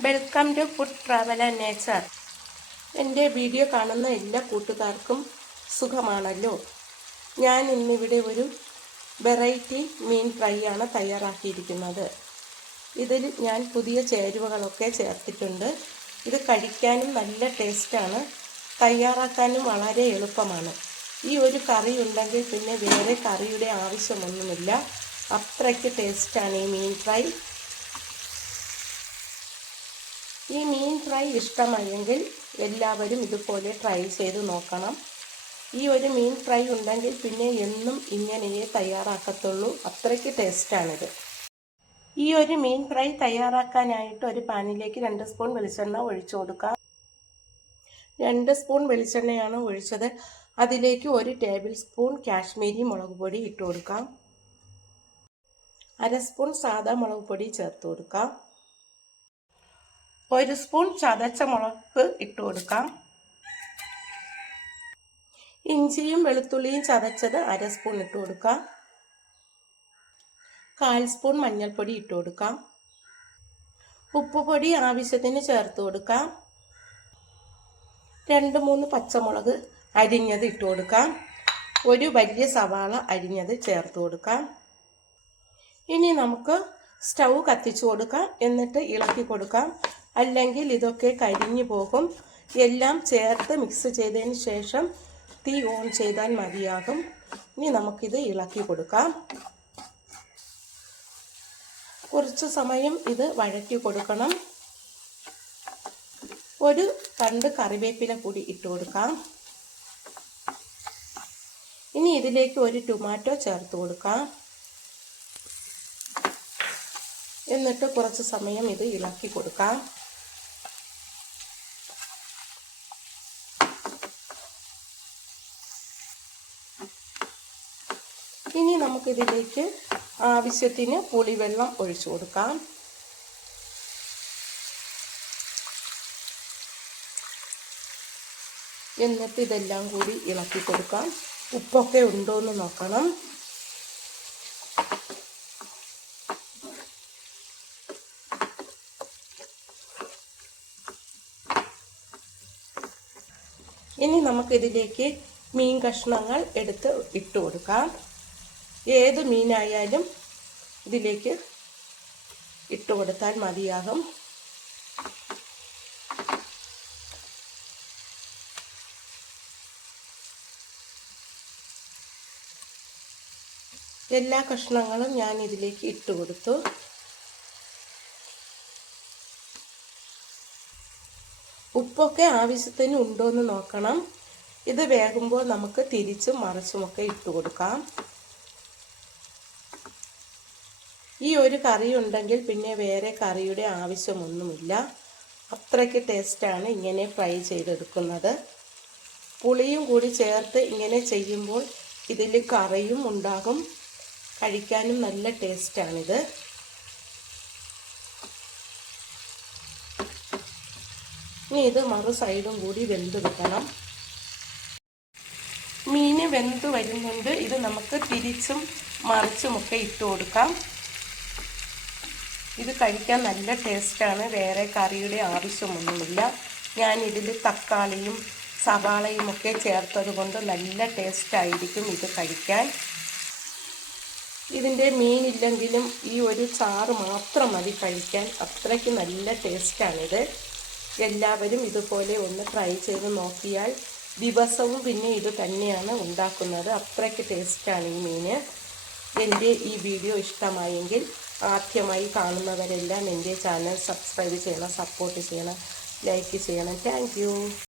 Welcome to food travel and nature. എൻ്റെ video കാണുന്ന എല്ലാ കൂട്ടുകാർക്കും സുഖമാണല്ലോ. ഞാൻ ഇന്നിവിടെ ഒരു വെറൈറ്റി മീൻ ഫ്രൈ ആണ് തയ്യാറാക്കിയിരിക്കുന്നത്. ഇതിൽ ഞാൻ പുതിയ ചേരുവകളൊക്കെ ചേർത്തിട്ടുണ്ട്. ഇത് കഴിക്കാനും നല്ല ടേസ്റ്റാണ്, തയ്യാറാക്കാനും വളരെ എളുപ്പമാണ്. ഈ ഒരു കറി ഉണ്ടെങ്കിൽ പിന്നെ വേറെ കറിയുടെ ആവശ്യമൊന്നുമില്ല. അത്രയ്ക്ക് ടേസ്റ്റാണ് ഈ മീൻ ഫ്രൈ. ഈ മീൻ ഫ്രൈ ഇഷ്ടമായെങ്കിൽ എല്ലാവരും ഇതുപോലെ ട്രൈ ചെയ്ത് നോക്കണം. ഈ ഒരു മീൻ ഫ്രൈ ഉണ്ടെങ്കിൽ പിന്നെ എന്നും ഇങ്ങനെയേ തയ്യാറാക്കത്തുള്ളൂ. അത്രയ്ക്ക് ടേസ്റ്റാണിത്. ഈ ഒരു മീൻ ഫ്രൈ തയ്യാറാക്കാനായിട്ട് ഒരു പാനിലേക്ക് 2 സ്പൂൺ വെളിച്ചെണ്ണ ഒഴിച്ചു കൊടുക്കാം. 2 സ്പൂൺ വെളിച്ചെണ്ണയാണ് ഒഴിച്ചത്. അതിലേക്ക് 1 ടേബിൾ സ്പൂൺ കാശ്മീരി മുളക് പൊടി ഇട്ട് കൊടുക്കാം. 1/2 സ്പൂൺ സാദാ മുളക് പൊടി ചേർത്ത് കൊടുക്കാം. 1 സ്പൂൺ ചതച്ച മുളക് ഇട്ട് കൊടുക്കാം. ഇഞ്ചിയും വെളുത്തുള്ളിയും ചതച്ചത് 1/2 സ്പൂൺ ഇട്ട് കൊടുക്കാം. 1/4 സ്പൂൺ മഞ്ഞൾപ്പൊടി ഇട്ട് കൊടുക്കാം. ഉപ്പുപൊടി ആവശ്യത്തിന് ചേർത്ത് കൊടുക്കാം. 2-3 പച്ചമുളക് അരിഞ്ഞത് ഇട്ട് കൊടുക്കാം. ഒരു വലിയ സവാള അരിഞ്ഞത് ചേർത്ത് കൊടുക്കാം. ഇനി നമുക്ക് സ്റ്റൗ കത്തിച്ചു കൊടുക്കാം. എന്നിട്ട് ഇളക്കി കൊടുക്കാം, അല്ലെങ്കിൽ ഇതൊക്കെ കരിഞ്ഞു പോകും. എല്ലാം ചേർത്ത് മിക്സ് ചെയ്തതിന് ശേഷം തീ ഓൺ ചെയ്താൽ മതിയാകും. ഇനി നമുക്കിത് ഇളക്കി കൊടുക്കാം. കുറച്ച് സമയം ഇത് വഴറ്റി കൊടുക്കണം. ഒരു തണ്ട് കറിവേപ്പില കൂടി ഇട്ട് കൊടുക്കാം. ഇനി ഇതിലേക്ക് ഒരു ടൊമാറ്റോ ചേർത്ത് കൊടുക്കാം. എന്നിട്ട് കുറച്ച് സമയം ഇത് ഇളക്കി കൊടുക്കാം. ഇനി നമുക്കിതിലേക്ക് ആവശ്യത്തിന് പുളിവെള്ളം ഒഴിച്ചു കൊടുക്കാം. എന്നിട്ട് ഇതെല്ലാം കൂടി ഇളക്കി കൊടുക്കാം. ഉപ്പൊക്കെ ഉണ്ടോ എന്ന് നോക്കണം. ഇനി നമുക്കിതിലേക്ക് മീൻ കഷ്ണങ്ങൾ എടുത്ത് ഇട്ട് കൊടുക്കാം. ഏത് മീനായാലും ഇതിലേക്ക് ഇട്ട് കൊടുത്താൽ മതിയാകും. എല്ലാ കഷ്ണങ്ങളും ഞാൻ ഇതിലേക്ക് ഇട്ട് കൊടുത്തു. ഉപ്പൊക്കെ ആവശ്യത്തിന് ഉണ്ടോ എന്ന് നോക്കണം. ഇത് വേകുമ്പോൾ നമുക്ക് തിരിച്ചും മറിച്ചുമൊക്കെ ഇട്ട് കൊടുക്കാം. ഈ ഒരു കറി ഉണ്ടെങ്കിൽ പിന്നെ വേറെ കറിയുടെ ആവശ്യമൊന്നുമില്ല. അത്രയ്ക്ക് ടേസ്റ്റാണ് ഇങ്ങനെ ഫ്രൈ ചെയ്തെടുക്കുന്നത്. പുളിയും കൂടി ചേർത്ത് ഇങ്ങനെ ചെയ്യുമ്പോൾ ഇതിൽ കറിയും ഉണ്ടാകും, കഴിക്കാനും നല്ല ടേസ്റ്റാണിത്. ഇനി ഇത് മറു സൈഡും കൂടി വെന്ത് കിട്ടണം. മീന് വെന്ത് വരുന്നുണ്ട്. ഇത് നമുക്ക് തിരിച്ചും മറിച്ചുമൊക്കെ ഇട്ട് കൊടുക്കാം. ഇത് കഴിക്കാൻ നല്ല ടേസ്റ്റാണ്. വേറെ കറിയുടെ ആവശ്യമൊന്നുമില്ല. ഞാൻ ഇതിൽ തക്കാളിയും സവാളയും ഒക്കെ ചേർത്തത് കൊണ്ട് നല്ല ടേസ്റ്റായിരിക്കും ഇത് കഴിക്കാൻ. ഇതിൻ്റെ മീനില്ലെങ്കിലും ഈ ഒരു ചാറ് മാത്രം മതി കഴിക്കാൻ. അത്രയ്ക്ക് നല്ല ടേസ്റ്റാണിത്. എല്ലാവരും ഇതുപോലെ ഒന്ന് ട്രൈ ചെയ്ത് നോക്കിയാൽ ദിവസവും പിന്നെ ഇത് തന്നെയാണ് ഉണ്ടാക്കുന്നത്. അത്രയ്ക്ക് ടേസ്റ്റാണ് ഈ മീന്. എൻ്റെ ഈ വീഡിയോ ഇഷ്ടമായെങ്കിൽ ആദ്യമായി കാണുന്നവരെല്ലാം എൻ്റെ ചാനൽ സബ്സ്ക്രൈബ് ചെയ്യണം, സപ്പോർട്ട് ചെയ്യണം, ലൈക്ക് ചെയ്യണം. Thank you.